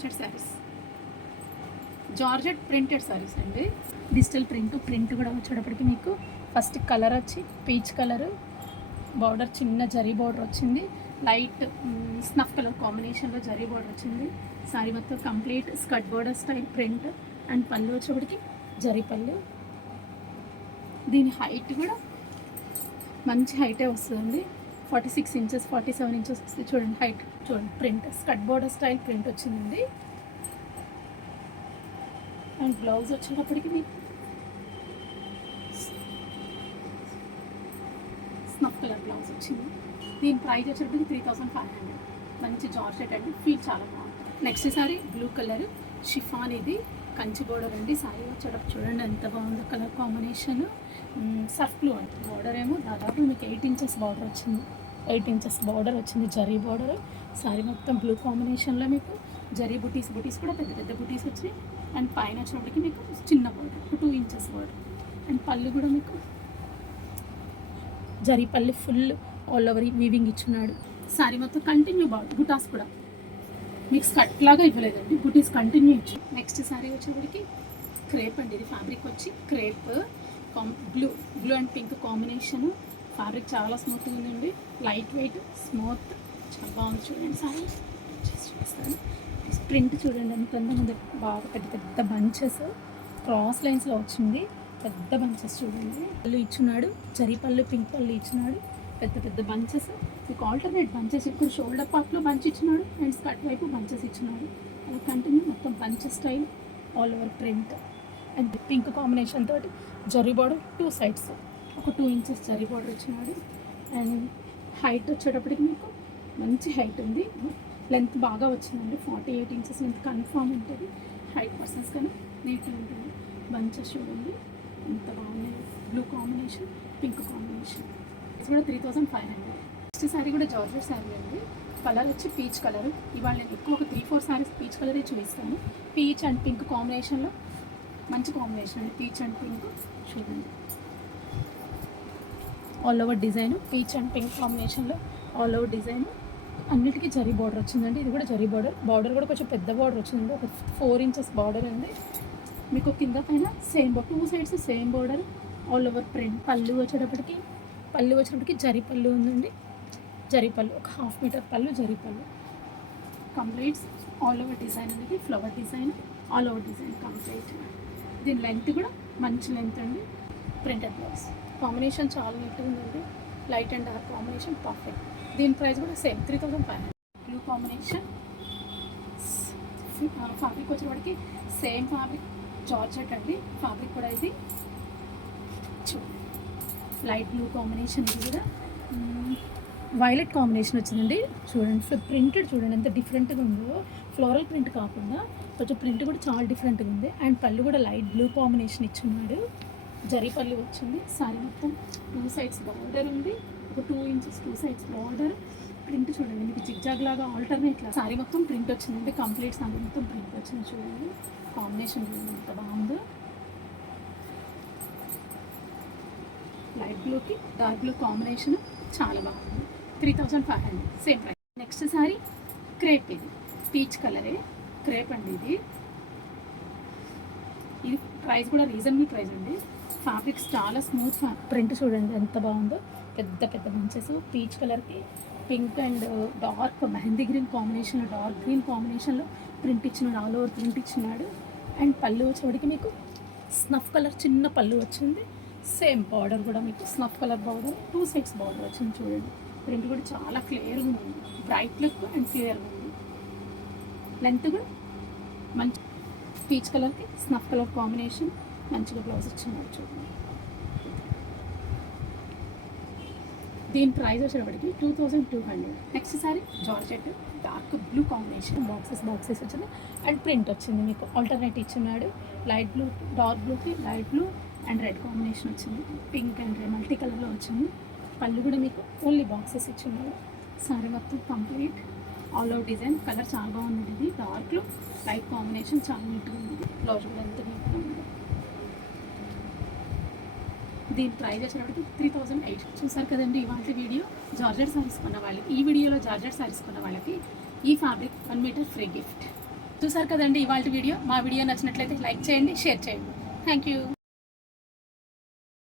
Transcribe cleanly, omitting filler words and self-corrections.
Georgette saris, georgette printed saris అండి. Digital print కూడా వచ్చేటప్పటికి మీకు ఫస్ట్ కలర్ వచ్చి పీచ్ కలరు, బార్డర్ చిన్న జరీ బార్డర్ వచ్చింది, లైట్ స్నఫ్ కలర్ కాంబినేషన్లో జరీ బార్డర్ వచ్చింది. శారీ మొత్తం complete skirt border style print and పళ్ళు వచ్చేటప్పటికి జరీ పళ్ళు. దీని హైట్ కూడా మంచి హైటే వస్తుంది, 46 ఇంచెస్ 47 ఇంచెస్ వస్తుంది. చూడండి హైట్, చూడండి print skirt border style print వచ్చిందండి. అండ్ బ్లౌజ్ వచ్చేటప్పటికి మీకు స్నఫ్ కలర్ బ్లౌజ్ వచ్చింది. దీని ప్రైస్ వచ్చేటప్పటికి 3500. మంచి జార్జెట్ అండి, ఫీల్ చాలా బాగుంటుంది. Next sorry blue colour chiffon, ఇది కంచి బోర్డర్ అండి. సారీ వచ్చేటప్పుడు చూడండి ఎంత బాగుందో కలర్ కాంబినేషన్. సర్ఫ్ బ్లూ అండి. బార్డర్ ఏమో దాదాపు మీకు 8 ఇంచెస్ బార్డర్ వచ్చింది, 8 ఇంచెస్ బార్డర్ వచ్చింది జరీ బార్డర్. సారీ మొత్తం బ్లూ కాంబినేషన్లో మీకు జరీ బుటీస్ కూడా పెద్ద పెద్ద బుటీస్ వచ్చాయి. అండ్ పైన వచ్చినప్పటికి మీకు చిన్న బార్డర్ 2 ఇంచెస్ బార్డర్. అండ్ పళ్ళు కూడా మీకు జరీ పళ్ళు ఫుల్ ఆల్ ఓవర్ వీవింగ్ ఇచ్చున్నాడు. సారీ మొత్తం కంటిన్యూ బార్డర్, బుటాస్ కూడా మీకు స్కర్ట్ లాగా ఇవ్వలేదండి, బుటీస్ కంటిన్యూ ఇచ్చి. నెక్స్ట్ సారీ వచ్చేటప్పటికి క్రేప్ అండి. ఇది ఫ్యాబ్రిక్ వచ్చి crepe blue and pink combination. Fabric చాలా స్మూత్గా ఉందండి, లైట్ వెయిట్ స్మూత్, చాలా బాగుంది. చూడండి సారీ చూపిస్తాను. ప్రింట్ చూడండి ఎంత ఉంది, బాగా పెద్ద పెద్ద బంచెస్ క్రాస్ లైన్స్లో వచ్చింది, పెద్ద బంచెస్ చూడండి. పళ్ళు ఇచ్చున్నాడు, జరీ పళ్ళు పింక్ పళ్ళు ఇచ్చినాడు, పెద్ద పెద్ద బంచెస్ మీకు ఆల్టర్నేట్ బంచెస్. ఇప్పుడు షోల్డర్ పార్ట్లో బంచ్ ఇచ్చినాడు అండ్ స్కర్ట్ వైపు బంచెస్ ఇచ్చినాడు. అలా కంటిన్యూ మొత్తం bunches style all over print and pink combination తోటి జరీ బార్డర్ 2 సైడ్స్ ఒక 2 ఇంచెస్ జరీ బార్డర్ ఇచ్చినాడు. అండ్ హైట్ వచ్చేటప్పటికి మీకు మంచి హైట్ ఉంది, లెంత్ బాగా వచ్చిందండి, 48 ఇంచెస్ లెంత్ కన్ఫామ్ ఉంటుంది. హైట్ పర్సన్స్ కానీ నీట్గా ఉంటుంది. బంచెస్ చూడండి ఎంత బాగున్నాయి, బ్లూ కాంబినేషన్ పింక్ కాంబినేషన్. ఇది కూడా 3500. నెక్స్ట్ శారీ కూడా జార్జెట్ శారీ అండి. కలర్ వచ్చి పీచ్ కలర్. ఇవాళ నేను ఎక్కువ ఒక 3-4 శారీస్ పీచ్ కలరే చూపిస్తాను. పీచ్ అండ్ పింక్ కాంబినేషన్లో మంచి కాంబినేషన్ అండి, పీచ్ అండ్ పింక్ చూడండి. All over design peach and pink కాంబినేషన్లో ఆల్ ఓవర్ డిజైన్. అన్నిటికీ జరీ బార్డర్ వచ్చిందండి. ఇది కూడా జరీ బార్డర్ కూడా కొంచెం పెద్ద బార్డర్ వచ్చింది, ఒక 4 ఇంచెస్ బార్డర్ అండి. మీకు కింద పైన same 2 sides same border all over print. పళ్ళు వచ్చేటప్పటికి జరీ పళ్ళు ఉందండి, జరీ పళ్ళు ఒక 1/2 మీటర్ పళ్ళు, జరీ పళ్ళు కంప్లీట్స్ ఆల్ ఓవర్ డిజైన్ అనేది flower design, all over design complete. దీని లెంత్ కూడా మంచి లెంత్ అండి. ప్రింటెడ్ బ్లౌజ్ కాంబినేషన్ చాలా నీట్గా ఉందండి, light and dark combination perfect. దీని ప్రైస్ కూడా సేమ్ 3500. Blue combination. ఫ్యాబ్రిక్ వచ్చేటప్పటికి సేమ్ ఫ్యాబ్రిక్ జార్జెట్ అండి. ఫ్యాబ్రిక్ కూడా ఇది లైట్ బ్లూ కాంబినేషన్, ఇది కూడా వైలెట్ కాంబినేషన్ వచ్చిందండి. చూడండి ప్రింటెడ్ చూడండి ఎంత డిఫరెంట్గా ఉందో, ఫ్లోరల్ ప్రింట్ కాకుండా కొంచెం ప్రింట్ కూడా చాలా డిఫరెంట్గా ఉంది. అండ్ పళ్ళు కూడా లైట్ బ్లూ కాంబినేషన్ ఇచ్చున్నాడు, జరీ పళ్ళు వచ్చింది. సారీ మొత్తం 2 సైడ్స్ బార్డర్ ఉంది, ఒక 2 ఇంచెస్ 2 సైడ్స్ బార్డర్. ప్రింట్ చూడండి మీకు జిగ్జాగ్ లాగా ఆల్టర్నేట్ లాగా సారీ మొత్తం ప్రింట్ వచ్చిందండి, కంప్లీట్ సారీ మొత్తం ప్రింట్ వచ్చింది. చూడండి కాంబినేషన్ చూడండి ఎంత బాగుందో, లైట్ బ్లూకి డార్క్ బ్లూ కాంబినేషన్ చాలా బాగుంది. 3500 same price. Next sorry crepe, ఇది పీచ్ కలరే క్రేప్ అండి. ఇది ప్రైస్ కూడా రీజనబుల్ ప్రైస్ అండి. ఫ్యాబ్రిక్స్ చాలా స్మూత్, ప్రింట్ చూడండి ఎంత బాగుందో, పెద్ద పెద్ద బంచెస్ పీచ్ కలర్కి pink and dark mehndi green కాంబినేషన్లో, డార్క్ గ్రీన్ కాంబినేషన్లో ప్రింట్ ఇచ్చినాడు, ఆల్ ఓవర్ ప్రింట్ ఇచ్చినాడు. అండ్ పళ్ళు వచ్చేవాడికి మీకు స్నఫ్ కలర్ చిన్న పళ్ళు వచ్చింది, సేమ్ బార్డర్ కూడా మీకు snuff colour border 2 sides border వచ్చింది. చూడండి ప్రింట్ కూడా చాలా క్లియర్గా ఉంది, బ్రైట్ లుక్ అండ్ క్లియర్గా ఉంది. లెంత్ కూడా మంచి పీచ్ కలర్కి స్నఫ్ కలర్ కాంబినేషన్, మంచిగా బ్లౌజ్ ఇచ్చినాడు. చూడండి దీని ప్రైస్ వచ్చేటప్పటికి 2200. Next sorry georgette dark blue combination, boxes వచ్చింది అండ్ ప్రింట్ వచ్చింది. మీకు ఆల్టర్నేట్ ఇచ్చినాడు, లైట్ బ్లూ డార్క్ బ్లూకి light blue and red combination వచ్చింది, పింక్ అండ్ రెడ్ మల్టీ కలర్లో వచ్చింది. పళ్ళు కూడా మీకు ఓన్లీ బాక్సెస్ ఇచ్చినాడు. సారీ మొత్తం complete all over design, colour చాలా బాగుంది. ఇది డార్క్లో లైట్ కాంబినేషన్ చాలా నీట్గా ఉంది. బ్లౌజ్ కూడా ఎంత నీట్గా ఉంది. దీని ప్రైస్ వచ్చేటప్పటికి 3008. చూసారు కదండి ఇవాళ వీడియో. జార్జెట్ సారీస్ కొన్న వాళ్ళకి, ఈ వీడియోలో జార్జెట్ సారీస్ కొన్న వాళ్ళకి ఈ ఫ్యాబ్రిక్ 1 మీటర్ ఫ్రీ గిఫ్ట్. చూసారు కదండి ఇవాళ వీడియో. మా వీడియో నచ్చినట్లయితే లైక్ చేయండి, షేర్ చేయండి. Thank you.